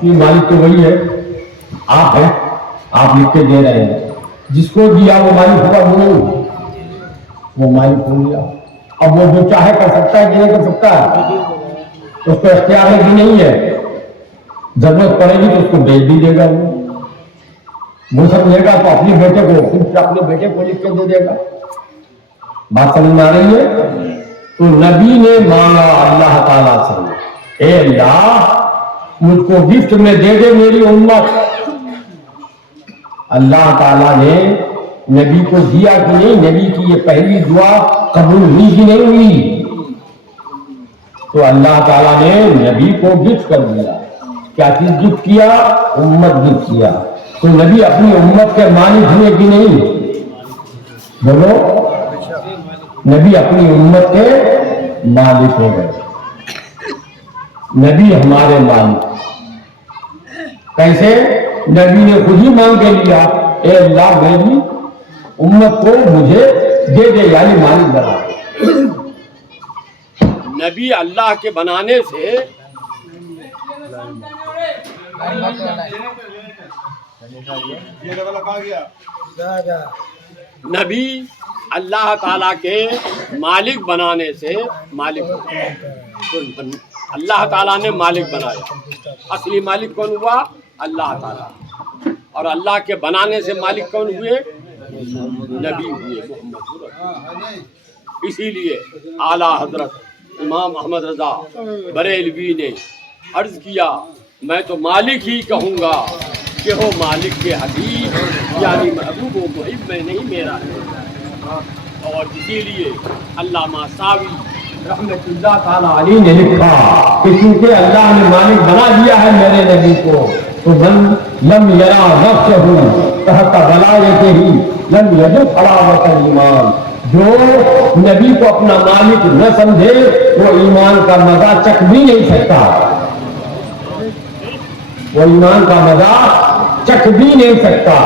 کہ مالک تو وہی ہے، آپ ہیں، آپ لکھ کے دے رہے ہیں، جس کو دیا وہ مالک ہوگا، وہ نہیں، وہ مالک ہو گیا۔ اب وہ جو چاہے کر سکتا ہے کہ نہیں کر سکتا ہے، اس کو اختیار ہے کہ نہیں ہے، ضرورت پڑے گی تو اس کو بیچ بھی دے گا، وہ سمجھے گا تو اپنے بیٹے کو خود سے اپنے بیٹے کو لکھ کے دے دے گا۔ بات سمجھ میں آ رہی ہے؟ تو نبی نے مانگا اللہ تعالیٰ سے، اے اللہ مجھ کو گفٹ میں دے دے میری امت۔ اللہ تعالیٰ نے نبی کو دیا کہ نہیں؟ نبی کی یہ پہلی دعا قبول ہوئی کہ نہیں ہوئی؟ تو اللہ تعالیٰ نے نبی کو گفٹ کر دیا۔ کیا چیز گفٹ کیا؟ امت گفٹ کیا۔ تو نبی اپنی امت کے مالک ہوئے کہ نہیں؟ بولو، نبی اپنی امت کے مالک ہو گئے۔ نبی ہمارے مالک کیسے؟ نبی نے خود ہی مانگ کے لیا، اے اللہ میری امت کو مجھے دے دے، یعنی مالک بنا دے۔ نبی اللہ کے بنانے سے نبی اللہ تعالیٰ کے مالک بنانے سے مالک، اللہ تعالیٰ نے مالک بنایا، اصلی مالک کون ہوا؟ اللہ تعالیٰ۔ اور اللہ کے بنانے سے مالک کون ہوئے؟ نبی ہوئے، محمد۔ اسی لیے اعلیٰ حضرت امام احمد رضا بریلوی نے عرض کیا، میں تو مالک ہی کہوں گا کہ ہو مالک کے حبیب، یعنی محبوب و محب میں نہیں میرا ہے۔ اور اسی لیے علامہ ساوی رحمت اللہ تعالیٰ علیہ نے لکھا کہ کیونکہ اللہ نے مالک بنا دیا ہے میرے نبی کو، تو من لم یرا نفسہ تحت ولایتہ لم یجد حلاوت الایمان، جو نبی کو اپنا مالک نہ سمجھے وہ ایمان کا مزہ چکھ بھی نہیں سکتا، وہ ایمان کا مزہ چکھ بھی نہیں سکتا۔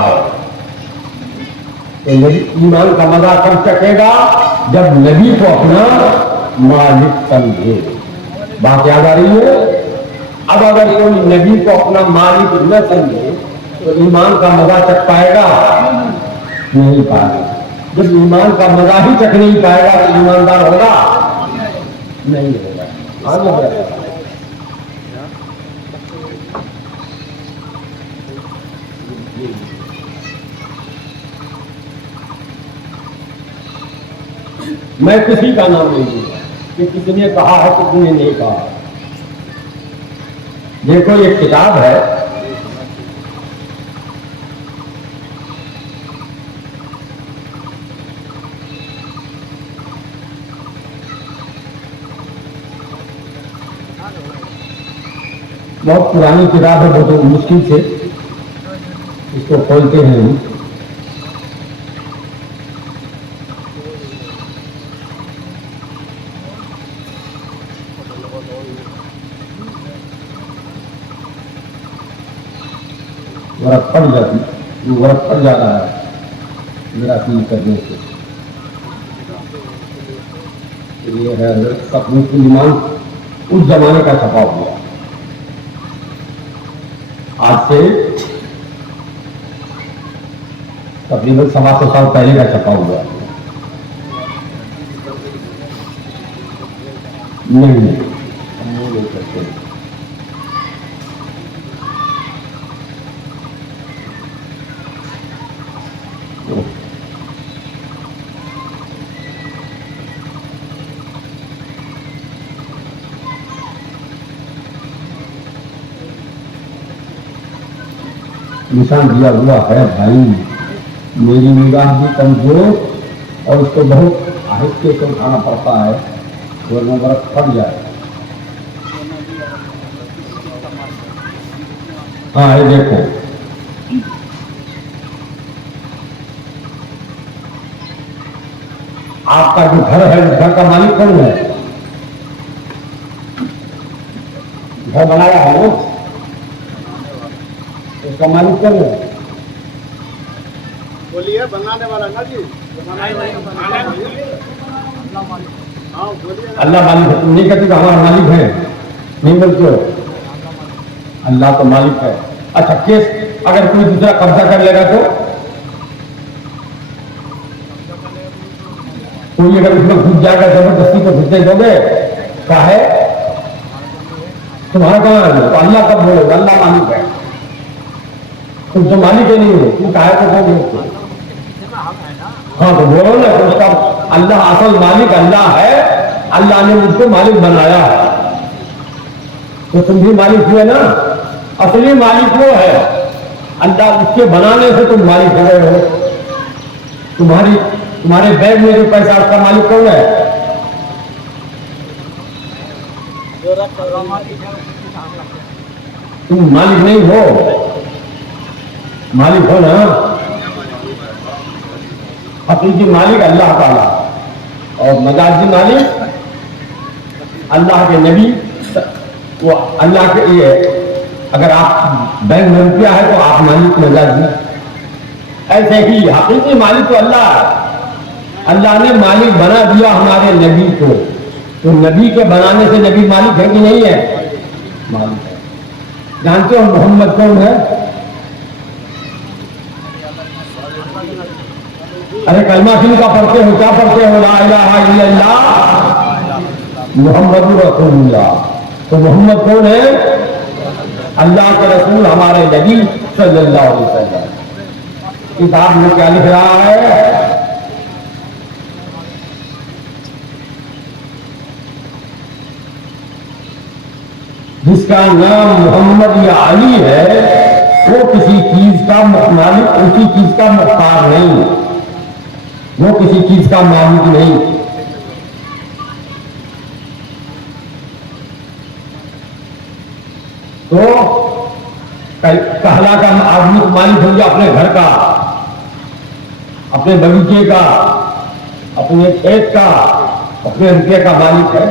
ایمان کا مزہ کب چکھے گا؟ جب نبی کو اپنا مالک سمجھے۔ بات یاد آ رہی ہے؟ اب اگر کوئی نبی کو اپنا مالک نہ سمجھے تو ایمان کا مزہ چکھ پائے گا؟ نہیں پائے گا۔ جب ایمان کا مزہ ہی چکھ نہیں پائے گا تو ایماندار ہوگا؟ نہیں ہوگا۔ میں کسی کا نام نہیں لوں گا کہ کسی نے کہا ہے کسی نے نہیں کہا۔ دیکھو ایک کتاب ہے، بہت پرانی کتاب ہے، بہت مشکل سے اس کو کھولتے ہیں۔ ورق پڑ جاتی، یہ ورق پڑ جا رہا ہے میرا فیل کرنے سے۔ یہ ہے حضرت تقریب الایمان، اس زمانے کا چھپا ہوا، آج سے تقریباً 700 سال پہلے کا چھپا ہوا۔ نہیں کرتے۔ نشان دیا ہوا ہے بھائی، میری نگاہ بھی کمزور اور اس کو بہت آہستہ سے اٹھانا پڑتا ہے ورنہ ورق پھٹ جائے۔ ہاں یہ دیکھو، آپ کا جو گھر ہے گھر کا مالک کون ہے؟ گھر بنایا ہے نا، اس کا مالک کون ہے؟ بولیے، بنانے والا نا جی، اللہ مالک ہے۔ تم نہیں کہتے کہ ہمارا مالک ہے، نہیں بولتے ہو؟ اللہ تو مالک ہے. اچھا کیس اگر کوئی دوسرا قبضہ کر لے گا تو کوئی اگر اس میں گھس جائے گا زبردستی تو گھسنے دو گے؟ کیا ہے تمہارا کہاں ہے؟ تو اللہ کب بولے گا اللہ مالک ہے. تم تو مالک ہی نہیں ہو، تم کہا ہے تو بولو. ہاں تو بولو نا تو اس کا اللہ اصل مالک اللہ ہے. اللہ نے مجھ کو مالک بنایا ہے تو تم بھی مالک ہوئے نا. اصلی مالک وہ ہے اللہ، اس کے بنانے سے تم مالک ہو گئے ہو. تمہارے بیگ میں جو پیسہ اس کا مالک کون ہے؟ تم مالک نہیں ہو، مالک ہو نا. حقیقی مالک اللہ تعالیٰ اور مجازی مالک اللہ کے نبی. وہ اللہ کے یہ اگر آپ بینک میں روپیہ ہے تو آپ مالک مجازی. ایسے ہی حقیقی مالک تو اللہ ہے. اللہ نے مالک بنا دیا ہمارے نبی کو، تو نبی کے بنانے سے نبی مالک ہے کہ نہیں ہے؟ مالک ہے. جانتے ہو محمد کون ہے؟ ارے کلمہ کن کا پڑھتے ہو؟ کیا پڑھتے ہو؟ لا الہ الا اللہ محمد رسول اللہ. تو محمد کون ہے؟ اللہ کے رسول ہمارے نبی صلی اللہ علیہ وسلم. کتاب میں کیا لکھ رہا ہے؟ جس کا نام محمد یا علی ہے وہ کسی چیز کا مالک، اسی چیز کا مختار نہیں، وہ کسی چیز کا مالک نہیں. تو پہلا کا آدمی مالک ہو گیا اپنے گھر کا، اپنے بغیچے کا، اپنے کھیت کا، اپنے روپے کا مالک ہے.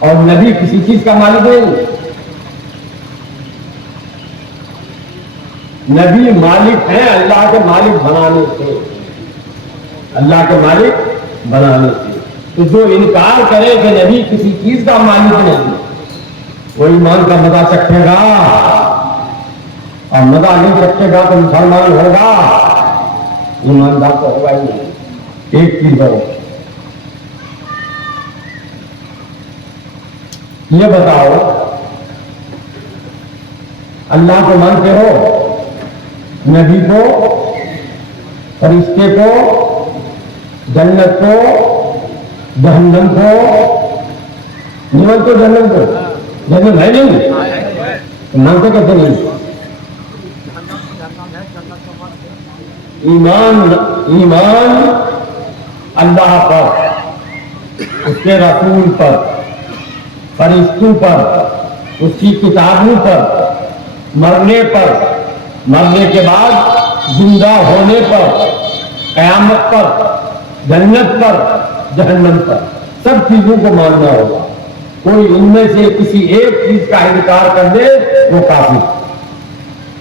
اور نبی کسی چیز کا مالک نہیں. نبی مالک ہیں اللہ کے مالک بنانے سے، اللہ کے مالک بنانے سے. تو جو انکار کرے کہ نبی کسی چیز کا مالک نہیں، وہ ایمان کا مزہ چکھے گا، اور مزہ نہیں چکھے گا تو مسلمان ہوگا؟ ایماندار تو ہوگا ہی نہیں. ایک چیز ہو، یہ بتاؤ اللہ کو مانتے ہو؟ نبی کو، فرشتے کو، جنت کو، جہنم کو؟ نہیں مانتے جنت کو؟ جنت ہے نہیں، مانتے کیسے نہیں؟ ایمان اللہ پر، اس کے رسول پر، فرشتوں پر، اس کی کتابوں پر، مرنے پر، مرنے کے بعد زندہ ہونے پر، قیامت پر، جنت پر، جہنم پر، سب چیزوں کو ماننا ہوگا. کوئی ان میں سے کسی ایک چیز کا انکار کر دے وہ کافر،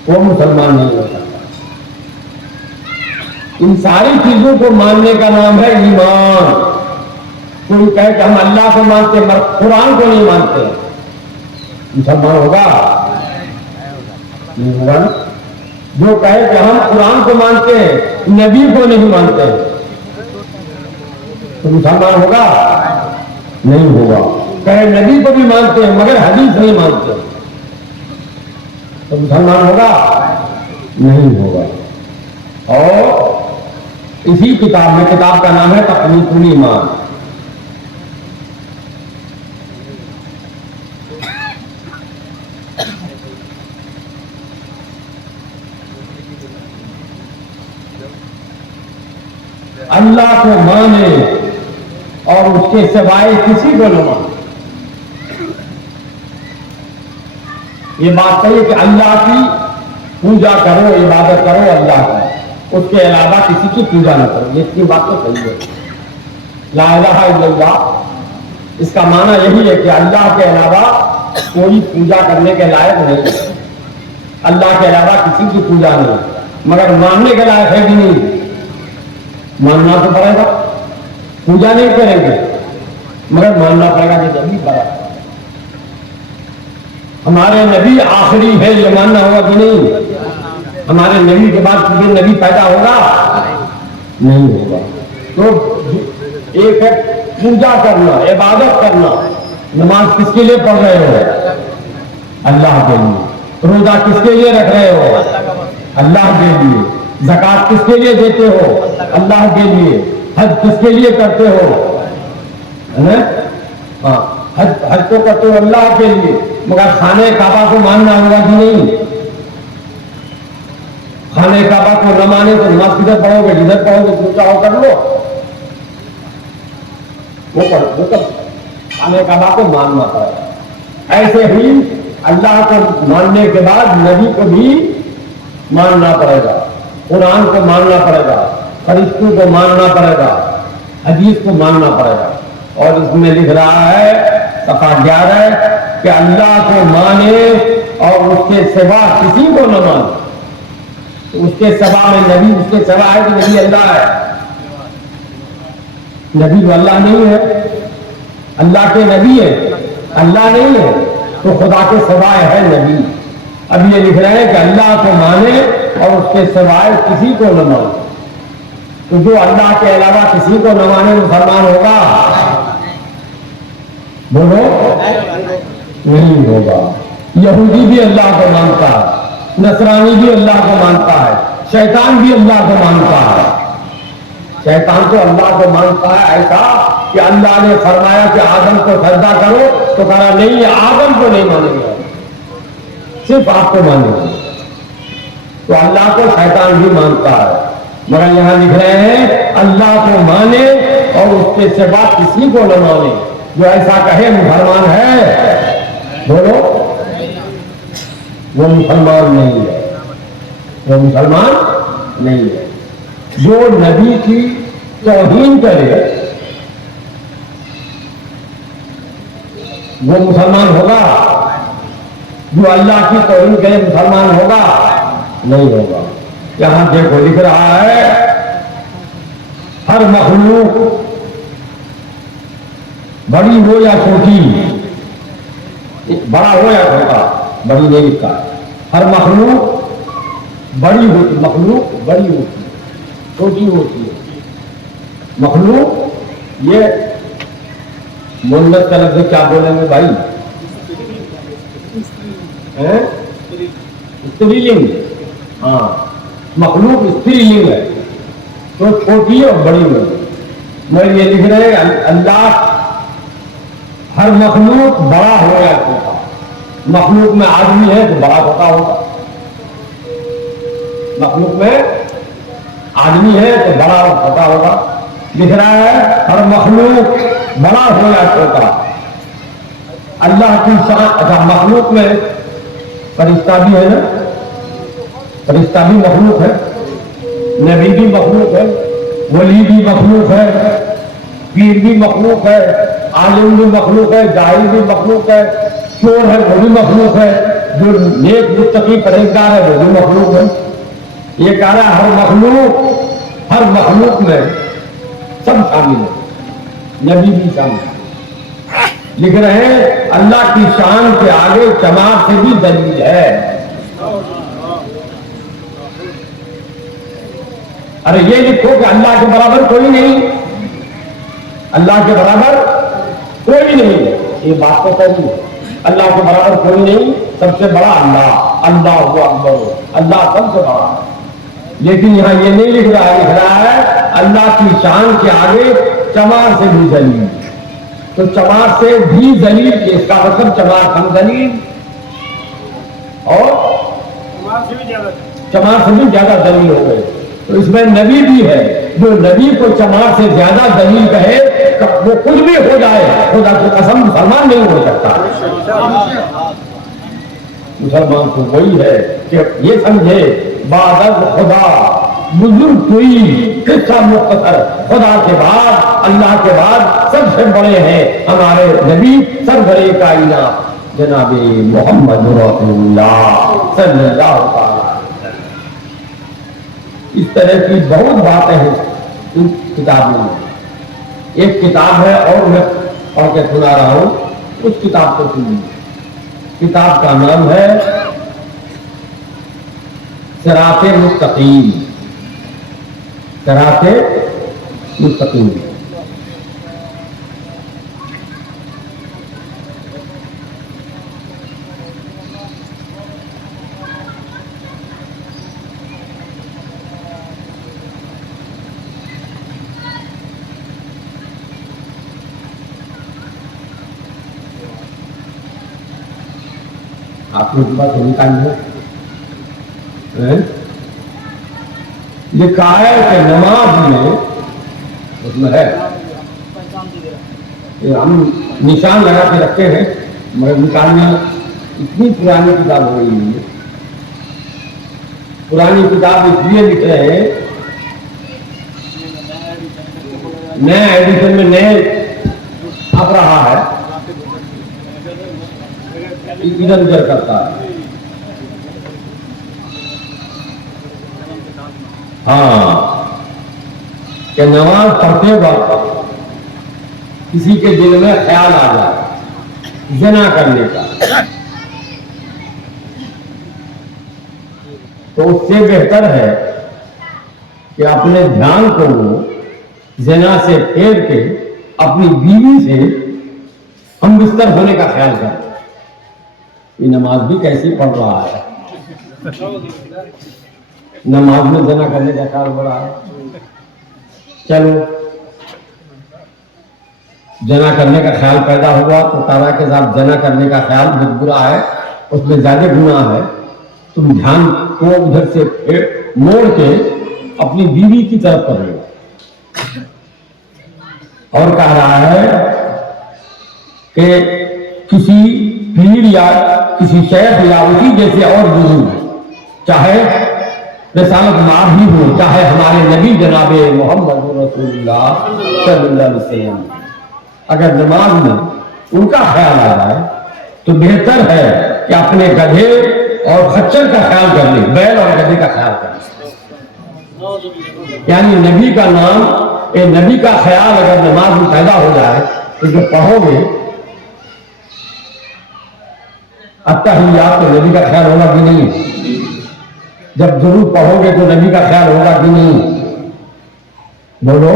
وہ مسلمان نہیں ہو سکتا. ان ساری چیزوں کو ماننے کا نام ہے ایمان. کوئی کہے کہ ہم اللہ کو مانتے مگر قرآن کو نہیں مانتے، مسلمان ہوگا؟ نہیں ہوگا. جو کہے کہ ہم قرآن کو مانتے ہیں نبی کو نہیں مانتے تو مسلمان ہوگا؟ نہیں ہوگا. کہے نبی کو بھی مانتے ہیں مگر حدیث نہیں مانتے تو مسلمان ہوگا؟ نہیں ہوگا. اور اسی کتاب میں، کتاب کا نام ہے تقویت الایمان. اللہ کو مانے اور اس کے سوائے کسی کو نہ مانے. یہ بات صحیح ہے کہ اللہ کی پوجا کرو، عبادت کرو اللہ کی، اس کے علاوہ کسی کی پوجا نہ کرو. یہ اتنی بات تو صحیح ہے. لا الہ الا اللہ اس کا معنی یہی ہے کہ اللہ کے علاوہ کوئی پوجا کرنے کے لائق نہیں ہے. اللہ کے علاوہ کسی کی پوجا نہیں، مگر ماننے کے لائق ہے بھی نہیں. ماننا تو پڑے گا، پوجا نہیں کریں گے مگر ماننا پڑے گا کہ جب بھی بڑا. ہمارے نبی آخری ہے، یہ ماننا ہوگا کہ نہیں؟ ہمارے نبی کے بعد کوئی نبی پیدا ہوگا نہیں ہوگا۔ تو ایک ہے پوجا کرنا، عبادت کرنا۔ نماز کس کے لیے پڑھ رہے ہو؟ اللہ کے لیے۔ روزہ کس کے لیے رکھ رہے ہو؟ اللہ کے لیے۔ زکات کس کے لیے دیتے ہو؟ اللہ کے لیے۔ حج کس کے لیے کرتے ہو؟ ہاں، حج کو کرتے ہو اللہ کے لیے، مگر خانہ کعبہ کو ماننا ہوگا کہ نہیں؟ خانہ کعبہ کو نہ مانے تو نماز کدھر پڑھو گے؟ جدھر پڑھو گے جو چاہو کر لو، وہ خانہ کعبہ کو ماننا پڑے گا۔ ایسے ہی اللہ کو ماننے کے بعد نبی کو بھی ماننا پڑے گا، قرآن کو ماننا پڑے گا، فرشتوں کو ماننا پڑے گا، حدیث کو ماننا پڑے گا۔ اور اس میں لکھ رہا ہے صفحہ 11 کہ اللہ کو مانے اور اس کے سوا کسی کو نہ مانے۔ تو اس کے سوا میں نبی، اس کے سوا ہے کہ نبی اللہ ہے؟ نبی تو اللہ نہیں ہے، اللہ کے نبی ہے، اللہ نہیں ہے، تو خدا کے سوائے ہے نبی۔ اب یہ لکھ رہے ہیں کہ اللہ کو مانے اور اس کے سوائے کسی کو نہ مانے۔ تو جو اللہ کے علاوہ کسی کو نہ مانے مسلمان ہوگا؟ بولو، نہیں ہوگا۔ یہودی بھی اللہ کو مانتا ہے، نصرانی بھی اللہ کو مانتا ہے، شیطان بھی اللہ کو مانتا ہے۔ شیطان تو اللہ کو مانتا ہے ایسا کہ اللہ نے فرمایا کہ آدم کو سجدہ کرو تو کہا نہیں، آدم کو نہیں مانیں گے، صرف آپ کو مانیں گے۔ تو اللہ کو شیطان بھی مانتا ہے، مگر یہاں لکھ رہے ہیں اللہ کو مانے اور اس کے سوا کسی کو نہ مانے۔ جو ایسا کہے مسلمان ہے؟ بولو، وہ مسلمان نہیں ہے، وہ مسلمان نہیں ہے۔ جو نبی کی توہین کرے وہ مسلمان ہوگا؟ جو اللہ کی توہین کرے مسلمان ہوگا؟ نہیں ہوگا۔ یہاں دیکھو لکھ رہا ہے ہر مخلوق بڑی ہو یا چھوٹی، بڑا ہو یا چھوٹا، بڑی نہیں لکھا، ہر مخلوق بڑی ہوتی، مخلوق بڑی ہوتی، چھوٹی ہوتی ہے۔ مخلوق یہ منت کا لفظ کیا بولیں گے بھائی؟ استری لنگ، ہاں، مخلوق استری لنگ ہے، تو چھوٹی اور بڑی ہے۔ میں یہ لکھ رہے ہیں اللہ ہر مخلوق بڑا ہو یا چھوٹا، مخلوق میں آدمی ہے تو بڑا چھوٹا ہوگا، مخلوق میں آدمی ہے تو بڑا اور چھوٹا ہوگا۔ لکھ رہا ہے ہر مخلوق بڑا ہو یا چھوٹا، اللہ کی شان۔ اچھا، مخلوق میں فرشتہ بھی ہے نا، فرشتہ بھی مخلوق ہے، نبی بھی مخلوق ہے، ولی بھی مخلوق ہے، پیر بھی مخلوق ہے، عالم بھی مخلوق ہے، جاہل بھی مخلوق ہے، چور ہے وہ بھی مخلوق ہے، جو نیک متقی پرہیزگار ہے وہ بھی مخلوق ہے۔ یہ کہہ رہا ہے ہر مخلوق میں سب شامل ہے، نبی بھی شامل ہے۔ لکھ رہے ہیں اللہ کی شان کے آگے چمار سے بھی ذلیل ہے۔ ارے یہ لکھو کہ اللہ کے برابر کوئی نہیں، اللہ کے برابر کوئی نہیں، یہ بات تو صحیح ہے، اللہ کے برابر کوئی نہیں، سب سے بڑا اللہ، اللہ ہوا اکبر، اللہ سب سے بڑا ہے۔ لیکن یہاں یہ نہیں لکھ رہا ہے اللہ کی شان کے آگے چمار سے بھی ذلیل، تو چمار سے بھی ذلیل، اس کا مطلب چمار کم ذلیل اور چمار سے بھی زیادہ ذلیل ہو گئے۔ تو اس میں نبی بھی ہے، جو نبی کو چمار سے زیادہ ذلیل کہے وہ کچھ بھی ہو جائے، خدا کی قسم مسلمان نہیں ہو سکتا۔ مسلمان تو وہی ہے کہ یہ سمجھے بعد از خدا بزرگ کوئی، قصہ مختصر، خدا کے بعد، اللہ کے بعد سب سے بڑے ہیں ہمارے نبی سرور کائنات جناب محمد رسول اللہ صلی اللہ علیہ وسلم۔ اس طرح کی بہت باتیں ہیں ان کتابوں میں۔ ایک کتاب ہے اور میں پڑھ کے سنا رہا ہوں، اس کتاب کو سنیے۔ کتاب کا نام ہے صراط مستقیم. صراط مستقیم. آپ نے بات نکالی ہے. لکھا ہے کہ نماز میں اس میں ہے، ہم نشان لگا کے رکھتے ہیں مگر نکالنا اتنی پرانی کتاب ہو گئی ہے. پرانی کتاب اس لیے لکھ رہے ہیں، نئے ایڈیشن میں نئے چھپ رہا ہے، ادھر ادھر کرتا ہے. ہاں کہ نماز پڑھتے وقت کسی کے دل میں خیال آ جائے زنا کرنے کا تو اس سے بہتر ہے کہ اپنے دھیان کو زنا سے پھیر کے اپنی بیوی سے ہم بستر ہونے کا خیال کریں. یہ نماز بھی کیسی پڑھ رہا ہے، نماز میں زنا کرنے کا خیال ہو رہا ہے. چلو زنا کرنے کا خیال پیدا ہوا تو طلاق کے ساتھ زنا کرنے کا خیال بہت برا ہے، اس میں زیادہ گناہ ہے. تم دھیان کو ادھر سے موڑ کے اپنی بیوی کی طرف کر لو. اور کہہ رہا ہے کہ کسی پیر یا کسی شیخ یا اسی جیسے اور بزرگ، چاہے رسالت مآب بھی ہو، چاہے ہمارے نبی جناب محمد رسول اللہ صلی اللہ علیہ وسلم، اگر نماز میں ان کا خیال آ رہا ہے تو بہتر ہے کہ اپنے گدھے اور خچر کا خیال کر لیں، بیل اور گدھے کا خیال کر لیں. یعنی نبی کا نام، نبی کا خیال اگر نماز میں پیدا ہو جائے تو جو پڑھو گے التحیات تو نبی کا خیال ہوگا کہ نہیں؟ جب درود پڑھو گے تو نبی کا خیال ہوگا کہ نہیں؟ بولو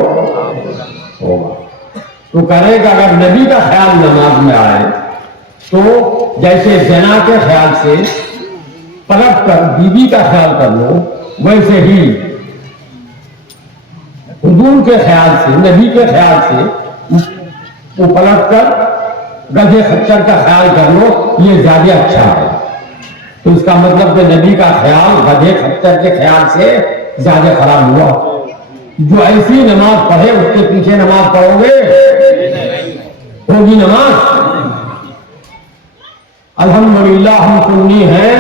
ہوگا. تو کرے گا اگر نبی کا خیال نماز میں آئے تو جیسے زنا کے خیال سے پلٹ کر بیوی کا خیال کر لو، ویسے ہی حضور کے خیال سے، نبی کے خیال سے وہ پلٹ کر گدھے خچر کا خیال کر لو، یہ زیادہ اچھا ہے. تو اس کا مطلب کہ نبی کا خیال گدھے خچر کے خیال سے زیادہ خراب ہوا. جو ایسی نماز پڑھے اس کے پیچھے نماز پڑھو گے ہوگی نماز. الحمدللہ ہم سنی ہیں،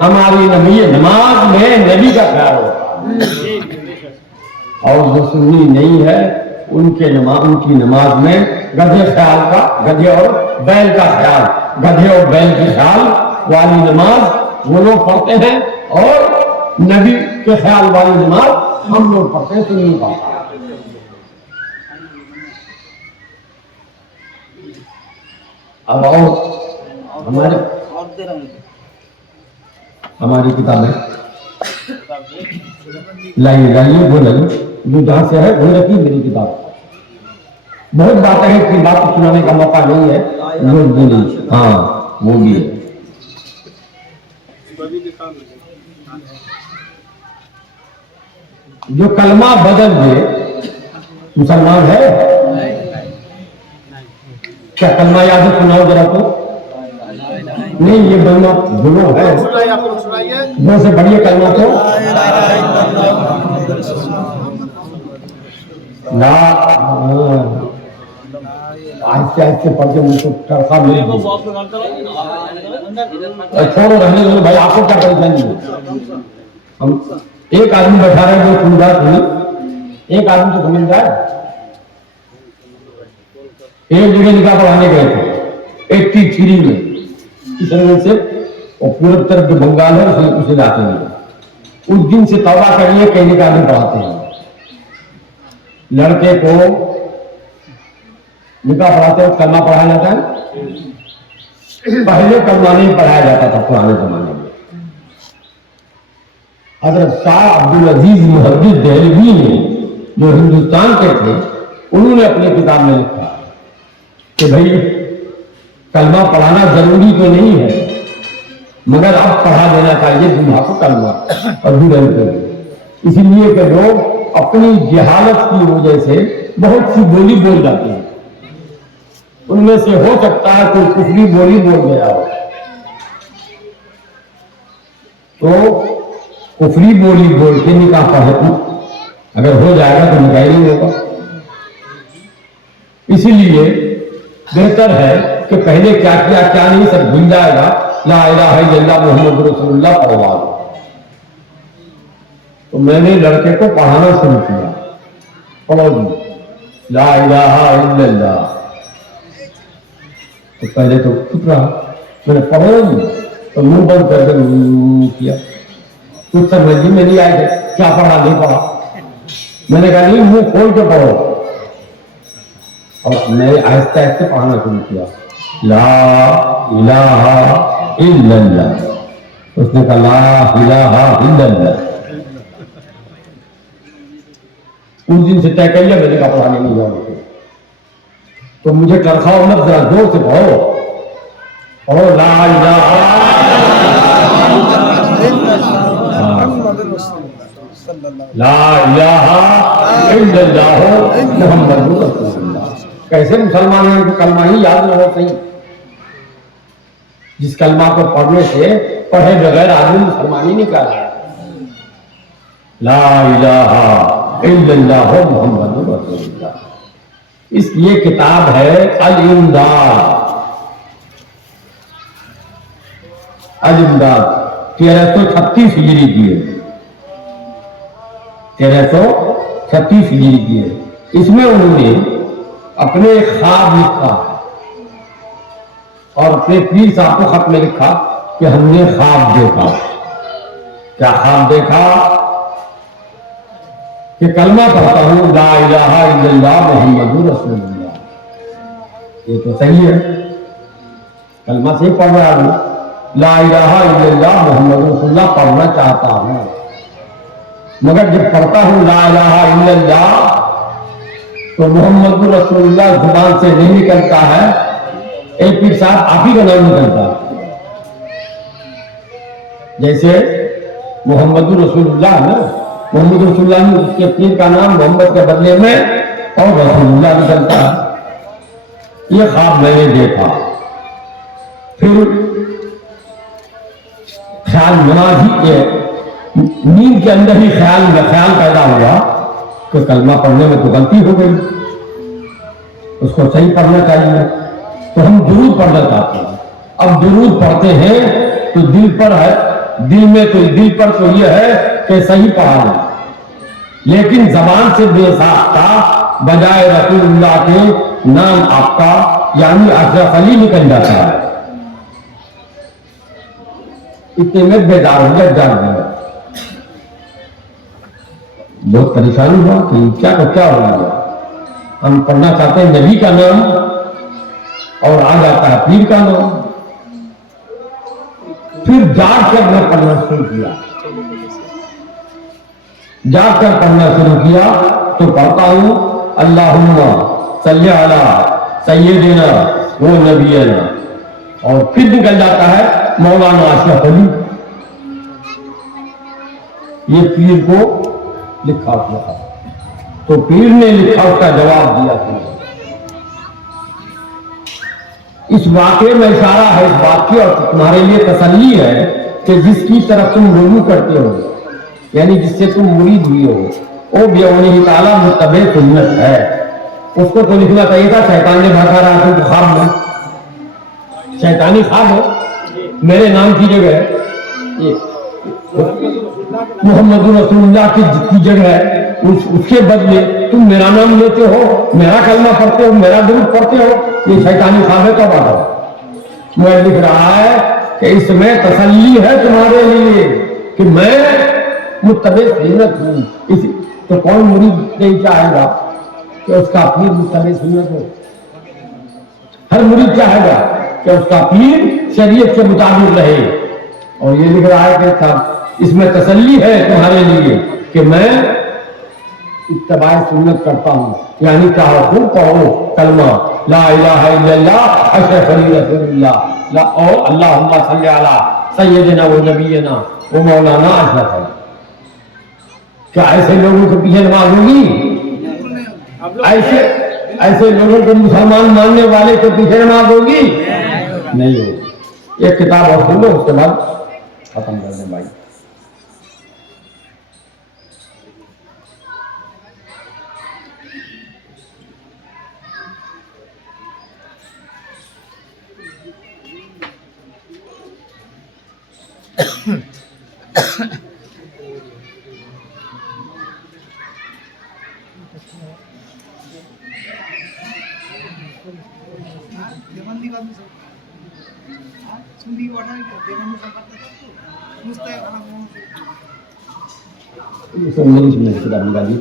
ہماری نبی نماز میں نبی کا خیال ہوگا، اور جو سنی نہیں ہے ان کی نماز میں گدھے خیال کا، گدھے اور بیل کا خیال، گدھے اور بیل کی خیال والی نماز وہ لوگ پڑھتے ہیں، اور نبی کے خیال والی نماز ہم لوگ پڑھتے ہیں. سنی پڑھتا ہے. اب اور ہماری کتابیں لائیے وہ لگی جو جہاں سے ہے وہ رکھی میری کتاب. بہت باتیں ہیں کہ بات سنانے کا موقع نہیں ہے، لوگ بھی نہیں. ہاں وہ بھی ہے. جو کلمہ بدل دے مسلمان ہے؟ کیا کلمہ یاد ہے؟ سناؤ ذرا تو. نہیں یہ بننا گناہ ہے، وہ سے بڑی کلمہ تو لا. آہستہ آہستہ پڑھ کے مجھ کو ٹرفا مل گئی. چھوڑو رہنے دو بھائی، آپ کو کیا پریشانی ہے؟ ہم ایک آدمی بیٹھا رہے جو سمجھا تھی، ایک آدمی تو سمجھ رہا ہے. ایک جگہ نکاح پڑھانے گئے تھے 83 میں، اس وجہ سے اور پورب طرف جو بنگال ہے اس علاقے میں. اس دن سے توبہ کریے کہ نکاح نہیں پڑھاتے ہیں. لڑکے کو نکاح پڑھاتے وقت کلمہ پڑھایا جاتا ہے. پہلے کلمہ نہیں پڑھایا جاتا تھا پرانے زمانے میں. حضرت شاہ عبد العزیز محدث دہلوی نے جو ہندوستان کے تھے انہوں نے اپنے کتاب میں لکھا کہ بھائی کلمہ پڑھانا ضروری تو نہیں ہے مگر اب پڑھا دینا چاہیے دلہا کو کلمہ اور دلہن کو, اسی لیے کہ لوگ اپنی جہالت کی وجہ سے بہت سی بولی بول جاتے ہیں. ان میں سے ہو سکتا ہے کوئی کفری بولی بول گیا ہو تو کفری بولی بول کے نکاح پڑھے اگر ہو جائے گا تو نکاح نہیں ہوگا. اسی لیے بہتر ہے کہ پہلے کیا کیا کیا نہیں سب بھول جائے گا. لا الہ الا اللہ محمد رسول اللہ پڑھوا دو. تو میں نے لڑکے کو پڑھانا شروع کیا, پڑھو جی لا الہ الا اللہ. تو پہلے تو چپ رہا, میں نے پڑھو جی تو منہ بند کر کے کیا. کچھ سمجھ میں نہیں آئے گا کیا پڑھا نہیں پڑھا. میں نے کہا نہیں منہ کھول کے پڑھو, اور میں نے آہستہ آہستہ پڑھانا شروع کیا لا الہ الا اللہ. اس نے کہا لا الہ الا اللہ. اس دن سے طے کر لیا میں نے کہا پڑھانے نہیں جاؤں گا. تو مجھے ٹرکھاؤ مت, ذرا زور سے پڑھو پڑھو لا الہ لا الہ الا اللہ محمد رسول اللہ. کیسے مسلمان ہیں کو کلمہ ہی یاد نہ ہو صحیح. جس کلمہ کو پڑھنے سے پڑھے بغیر آدمی مسلمان ہی نہیں کہہ رہا. لا الہ الا اللہ محمد رسول اللہ. اس یہ کتاب ہے الامداد. الامداد 1336 ہجری کی ہے, 1336 ہجری کی ہے. اس میں انہوں نے اپنے خواب لکھا اور اپنے پیر صاحب کو خط میں لکھا کہ ہم نے خواب دیکھا. کیا خواب دیکھا؟ کہ کلمہ پڑھتا ہوں لا الہ الا اللہ محمد رسول اللہ. یہ تو صحیح ہے, کلمہ سے پڑھ رہا ہوں لا الہ الا اللہ محمد رسول اللہ پڑھنا چاہتا ہوں, مگر جب پڑھتا ہوں لا الہ الا اللہ تو محمد رسول اللہ زبان سے نہیں نکلتا ہے, ایک پیر صاحب آپ ہی کا نام نکلتا ہے. جیسے محمد رسول اللہ نا, محمد رسول اللہ میں اس کے پیر کا نام محمد کے بدلے میں اور رسول اللہ نکلتا ہے. یہ خواب میں نے دیکھا. پھر خیال نماز ہی نیند کے اندر ہی خیال پیدا ہوا کہ کلمہ پڑھنے میں تو غلطی ہو گئی, اس کو صحیح پڑھنا چاہیے. تو ہم درود پڑھنا چاہتے ہیں. اب درود پڑھتے ہیں تو دل پر ہے, دل پر تو یہ ہے کہ صحیح پڑھا لیں, لیکن زبان سے بے ساختہ بجائے رسول اللہ کے نام آپ کا یعنی اشرف علی نکل جاتا ہے. اتنے میں بیدار ہو گیا, جاگ گیا. بہت پریشانی ہوا کہ کیا ہو گیا. ہم پڑھنا چاہتے ہیں نبی کا نام اور آ جاتا ہے پیر کا نام. پھر جاگ کر میں پڑھنا شروع کیا. جاگ کر پڑھنا شروع کیا تو پڑھتا ہوں اللہم صلی علی سیدنا و نبینا, اور پھر نکل جاتا ہے مولانا اشرف علی. یہ پیر کو لکھا ہوا, تو پیر نے لکھا اس کا جواب دیا. اس واقعے میں اشارہ ہے اس بات کی, اور تمہارے لیے تسلی ہے کہ جس کی طرف تم رجوع کرتے ہو یعنی جس سے تم مرید ہوئی ہو وہ بیعونہ تعالیٰ متبع سنت ہے. اس کو تو لکھنا چاہیے تھا شیطان نے بھڑکا رہا تم کو خواب میں, شیطانی خواب ہو میرے نام کی جگہ ہے محمد رسول اللہ کی جگہ ہے, اس کے بدلے تم میرا نام لیتے ہو, میرا کلمہ پڑھتے ہو, میرا درود پڑھتے ہو. یہ شیطانی خواب ہے. کب آتا میں لکھ رہا ہے کہ اس میں تسلی ہے تمہارے لیے کہ میں متبع سنت ہوں. تو کون مرید نہیں چاہے گا کہ اس کا پیر متبع سنت ہو؟ ہر مرید چاہے گا کہ اس کا پیر شریعت کے مطابق رہے. اور یہ لکھ رہا ہے کہ اس میں تسلی ہے تمہارے لیے کہ میں اتباع سنت کرتا ہوں، یعنی چاہو تم پڑھو کلمہ لا الہ الا اللہ اشرف علی رسول اللہ اور اللہم صلی علی سیدنا و نبینا و مولانا اشرف علی. کیا ایسے لوگوں کے پیچھے نماز ہوگی؟ ایسے لوگوں کو مسلمان ماننے والے کے پیچھے نماز ہوگی؟ نہیں ہوگی. ایک کتاب اور سن لو، اس کے بعد ختم کر دیں بھائی. انگلش میں کتاب نکالی.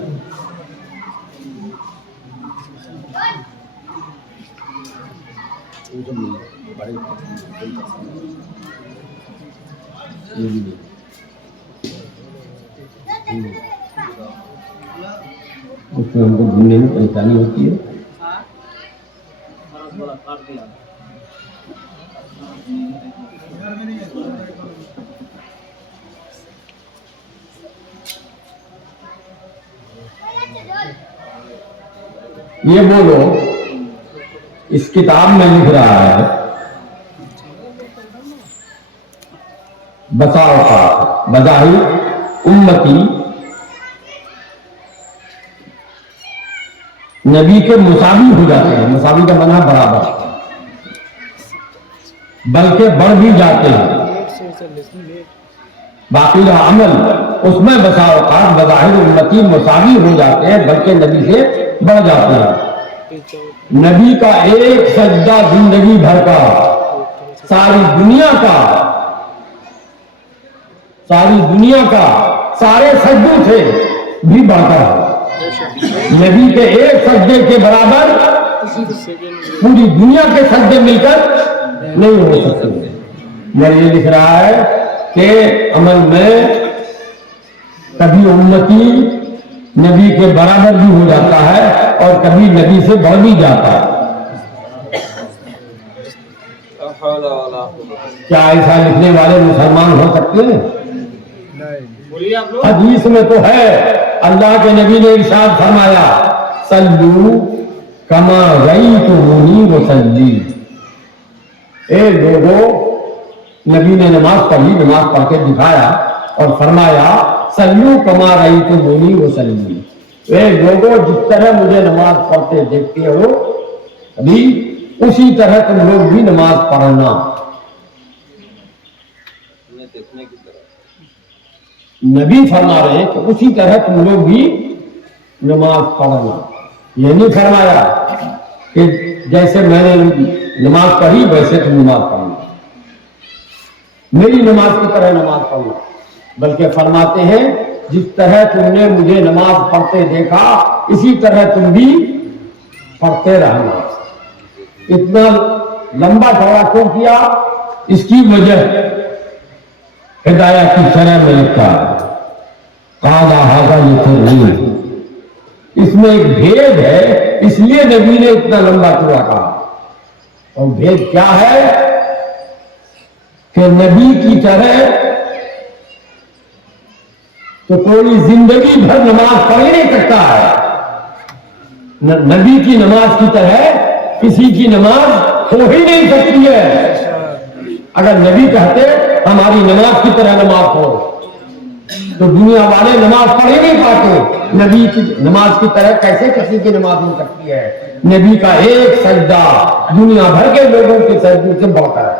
اس میں ہم کو ڈھونڈنے میں پریشانی ہوتی ہے. یہ بولو اس کتاب میں لکھ رہا ہے بسا اوقات بظاہر امتی نبی کے مساوی ہو جاتے ہیں. مساوی کا معنی برابر، بلکہ بڑھ بھی جاتے ہیں. باقی رہا عمل، اس میں بسا اوقات بظاہر امتی مساوی ہو جاتے ہیں بلکہ نبی سے بڑھ جاتے ہیں. نبی کا ایک سجدہ زندگی بھر کا ساری دنیا کا سارے سجدوں سے بھی بڑھتا ہے. نبی کے ایک سجدے کے برابر پوری دنیا کے سجدے مل کر نہیں ہو سکتے. میں یہ لکھ رہا ہے کہ عمل میں کبھی امتی نبی کے برابر بھی ہو جاتا ہے اور کبھی نبی سے بڑھ بھی جاتا ہے. کیا ایسا لکھنے والے مسلمان ہو سکتے ہیں؟ حدیث میں تو ہے، اللہ کے نبی نے ارشاد فرمایا صلو کما رأیتمونی وصلی. اے لوگوں، نبی نے نماز پڑھی، نماز پڑھ کے دکھایا اور فرمایا صلو کما رأیتمونی وصلی. اے لوگوں، جس طرح مجھے نماز پڑھتے دیکھتے ہو ابھی اسی طرح تم لوگ بھی نماز پڑھنا. نبی فرما رہے ہیں کہ اسی طرح تم لوگ بھی نماز پڑھنا. یہ نہیں فرمایا کہ جیسے میں نے نماز پڑھی ویسے تم نماز پڑھنا، میری نماز کی طرح نماز پڑھنا، بلکہ فرماتے ہیں جس طرح تم نے مجھے نماز پڑھتے دیکھا اسی طرح تم بھی پڑھتے رہنا. اتنا لمبا چوڑا کیوں کیا؟ اس کی وجہ ہدایت کی شرح میں لکھا قال ھذا لترغیب. اس میں ایک بھید ہے، اس لیے نبی نے اتنا لمبا چوڑا کہا. اور بھید کیا ہے کہ نبی کی طرح تو کوئی زندگی بھر نماز پڑھ ہی نہیں سکتا ہے. نبی کی نماز کی طرح کسی کی نماز ہو ہی نہیں سکتی ہے. اگر نبی کہتے ہماری نماز کی طرح نماز پڑھو تو دنیا والے نماز پڑھ ہی نہیں پاتے. نبی کی نماز کی طرح کیسے کسی کی نماز ہو سکتی ہے؟ نبی کا ایک سجدہ دنیا بھر کے لوگوں کے سجدے سے بڑھتا ہے.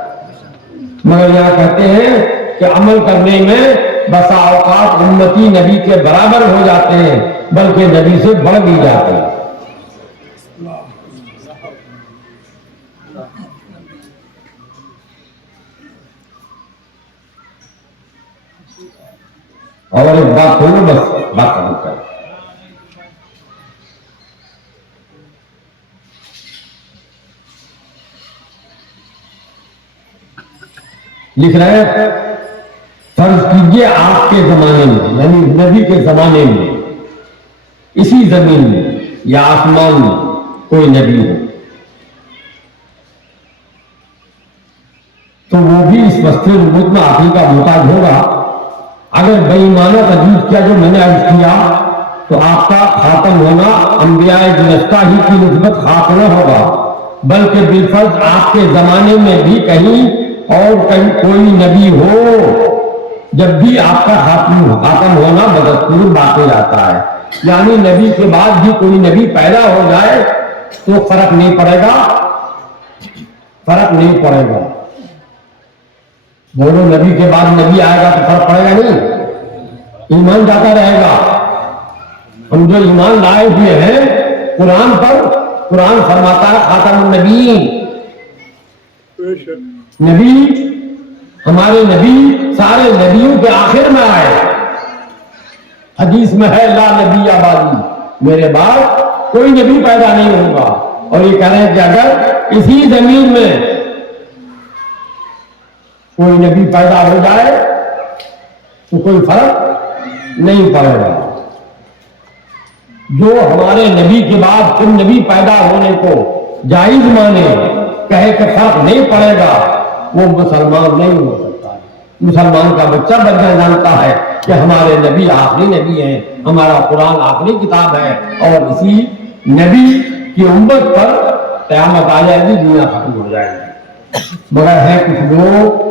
مگر یہاں کہتے ہیں کہ عمل کرنے میں بسا اوقات امتی نبی کے برابر ہو جاتے ہیں بلکہ نبی سے بڑھ بھی جاتے ہیں. اور ایک بات ہونا بس بات ختم کر. لکھ رہے ہیں فرض کیجئے آپ کے زمانے میں یعنی نبی کے زمانے میں اسی زمین میں یا آسمان میں کوئی نبی ہو تو وہ بھی اس وسط نبوت میں آپ ہی کا محتاج ہوگا. اگر بے ایمانہ تجویز کیا جو میں نے عرض کیا تو آپ کا خاتم ہونا انبیاء گزشتہ ہی کی نسبت خاص نہ ہوگا بلکہ بالفرض آپ کے زمانے میں بھی کہیں اور کہیں کوئی نبی ہو جب بھی آپ کا خاتم ہونا بدستور باقی رہتا ہے. یعنی نبی کے بعد بھی کوئی نبی پیدا ہو جائے تو فرق نہیں پڑے گا. بولو نبی کے بعد نبی آئے گا تو فرق پڑے گا نہیں, ایمان جاتا رہے گا. ہم جو ایمان لائے ہوئے ہیں قرآن پر, قرآن فرماتا ہے خاتم النبی, نبی ہمارے نبی سارے نبیوں کے آخر میں آئے. حدیث میں ہے لا نبی آبادی, میرے بعد کوئی نبی پیدا نہیں ہوگا. اور یہ کہہ رہے ہیں کہ اگر اسی زمین میں کوئی نبی پیدا ہو جائے تو کوئی فرق نہیں پڑے گا. جو ہمارے نبی کے بعد پھر نبی پیدا ہونے کو جائز مانے, کہے کہ فرق نہیں پڑے گا, وہ مسلمان نہیں ہو سکتا. مسلمان کا بچہ بچہ جانتا ہے کہ ہمارے نبی آخری نبی ہیں, ہمارا قرآن آخری کتاب ہے اور اسی نبی کی امت پر قیامت آ جائے گی, دنیا ختم ہو جائے گی. مگر ہے کچھ لوگ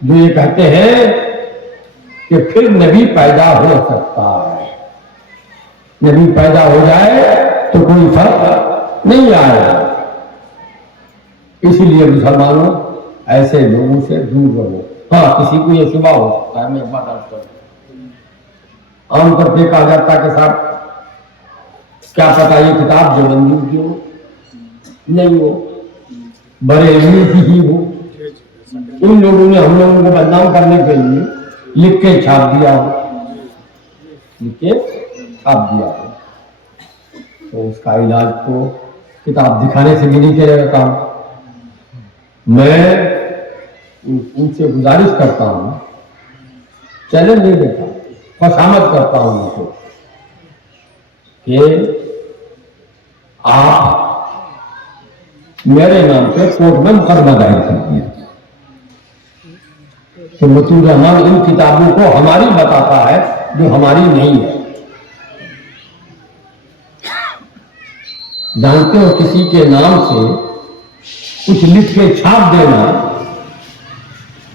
جو یہ کہتے ہیں کہ پھر نبی پیدا ہو سکتا ہے, نبی پیدا ہو جائے تو کوئی فرق نہیں آئے گا. اسی لیے مسلمانوں ایسے لوگوں سے دور رہو. ہاں کسی کو یہ شبہ ہو سکتا ہے, میں ایک بات عرض کروں, عام طور پہ کہا جاتا ہے کہ صاحب کیا پتا یہ کتاب جو منظور کی ہو نہیں ہو, بڑے علمی کی ہی ہو. ان لوگوں نے ہم لوگوں کو بدنام کرنے کے لیے لکھ کے چھاپ دیا ہو, تو اس کا علاج تو کتاب دکھانے سے بھی نہیں کیا جاتا. میں ان سے گزارش کرتا ہوں, چیلنج نہیں دیتا, خوشامد کرتا ہوں ان کو کہ آپ میرے نام پہ کورٹ میں مقدمہ دائر کر دیا کہ مطیع الرحمان ان کتابوں کو ہماری بتاتا ہے جو ہماری نہیں ہے. جانتے ہو کسی کے نام سے کچھ لکھ کے چھاپ دینا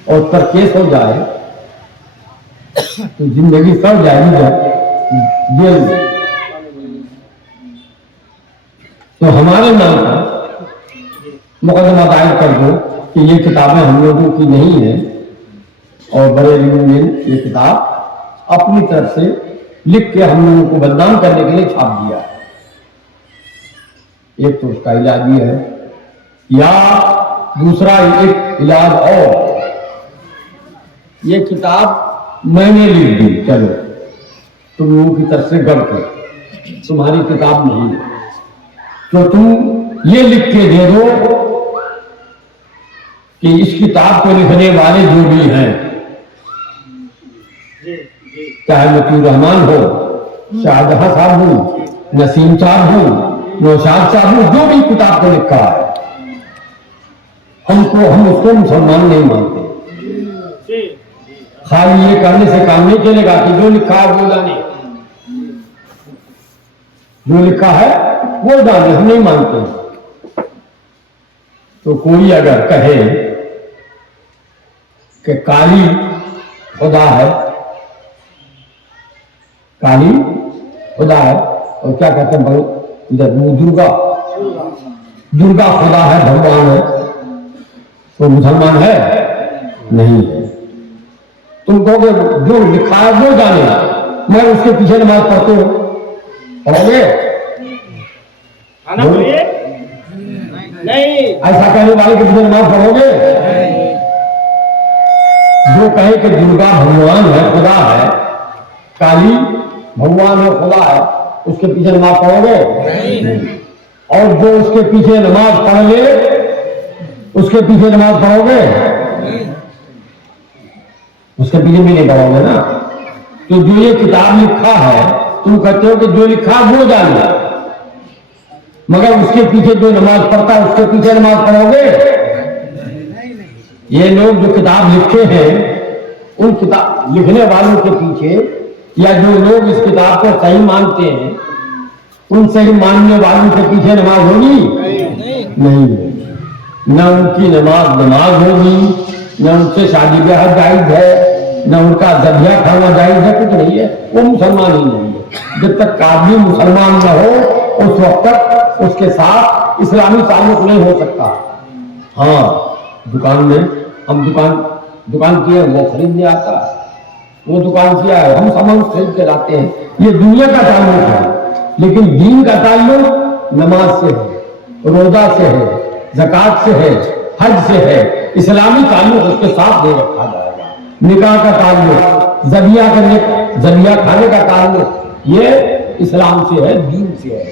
اور پر کیس ہو جائے تو زندگی سڑ جائے گی جیل میں. تو ہمارے نام پر مقدمہ دائر کر دو کہ یہ کتابیں ہم لوگوں کی نہیں ہیں اور بڑے لوگوں نے یہ کتاب اپنی طرف سے لکھ کے ہم لوگوں کو بدنام کرنے کے لیے چھاپ دیا ہے. ایک تو اس کا علاج یہ ہے, یا دوسرا ایک علاج اور, یہ کتاب میں نے لکھ دی, چلو تم لوگوں کی طرف سے گڑ کر تمہاری کتاب نہیں ہے تو تم یہ لکھ کے دے دو کہ اس کتاب کو لکھنے والے جو بھی ہیں, چاہے مطیع الرحمان ہو, شاہجہاں صاحب ہوں, نسیم صاحب ہوں, نوشاد صاحب ہوں, جو بھی کتاب کو لکھا ہے ہم اس کو مسلمان نہیں مانتے. خالی یہ کرنے سے کام نہیں چلے گا کہ جو لکھا ہے وہ جانے, جو لکھا ہے وہ جانے, ہم نہیں مانتے. تو کوئی اگر کہے کہ کالی خدا ہے, کالی خدا ہے, اور کیا کہتے ہیں درگا خدا ہے, بھگوان ہے, تو مسلمان ہے نہیں ہے. تم کہو گے جو لکھا ہے وہ جانے, میں اس کے پیچھے نماز پڑھتے ہو, پڑھو گے نہیں؟ ایسا کہنے والے کے پیچھے نماز پڑھو گے؟ جو کہے کہ درگا بھگوان ہے, خدا ہے, کالی بھگوان ہے, خدا ہے, اس کے پیچھے نماز پڑھو گے؟ اور جو اس کے پیچھے نماز پڑھ لے اس کے پیچھے نماز پڑھو گے؟ اس کے پیچھے بھی نہیں پڑھو گے نا. تو جو یہ کتاب لکھا ہے تم کہتے ہو کہ جو لکھا وہ جاننا، مگر اس کے پیچھے جو نماز پڑھتا ہے اس کے پیچھے نماز پڑھو گے؟ یہ لوگ جو کتاب لکھے ہیں ان کتاب لکھنے والوں کے پیچھے، یا جو لوگ اس کتاب کو صحیح مانتے ہیں ان صحیح ماننے والوں کے پیچھے نماز ہوگی؟ نہیں. نہ ان کی نماز ہوگی، نہ ان سے شادی بیاہ جائز ہے، نہ ان کا ذبیحہ کھانا جائز ہے، کچھ نہیں ہے. وہ مسلمان ہی نہیں ہے. جب تک آدمی مسلمان نہ ہو اس وقت تک اس کے ساتھ اسلامی تعلق نہیں ہو سکتا. ہاں دکان میں ہم دکان کی ہے، وہ خریدنے آتا ہے، وہ دکان کیا ہے، ہم سامان خرید کے لاتے ہیں. یہ دنیا کا تعلق ہے. لیکن دین کا تعلق نماز سے ہے، روزہ سے ہے، زکوٰۃ سے ہے، حج سے ہے. اسلامی تعلق اس کے ساتھ نہیں رکھا جائے گا. نکاح کا تعلق، ذبیحہ کھانے کا تعلق یہ اسلام سے ہے، دین سے ہے.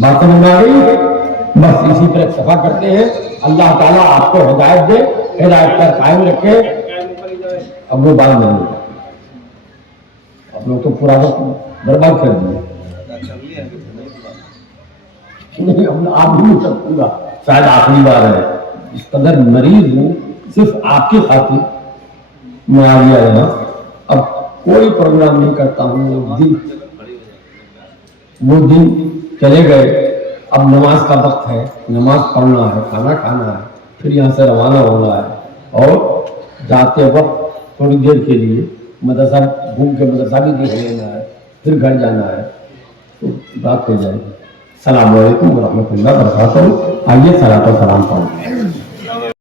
بات سمجھ آ گئی؟ بس اسی پر اکتفا کرتے ہیں. اللہ تعالیٰ آپ کو ہدایت دے، ہدایت پر قائم رکھے. اب وہ بات نہیں ہے، اب لوگ تو پورا وقت برباد کر دیے. نہیں آپ بھی نہیں سکوں گا، شاید آخری بار ہے. اس قدر مریض ہوں صرف آپ کی خاطر میں آ گیا یہاں. اب کوئی پروگرام نہیں کرتا ہوں. وہ دن چلے گئے. اب نماز کا وقت ہے، نماز پڑھنا ہے، کھانا کھانا ہے، پھر یہاں سے روانہ ہونا ہے. اور جاتے وقت تھوڑی دیر کے لیے مدرسہ گھوم کے مدرسہ بھی دیکھ لینا ہے، پھر گھر جانا ہے. تو بات ہو جائے گی. السلام علیکم ورحمۃ اللہ وبرکاتہ. آئیے صلاۃ و سلام پڑھیں.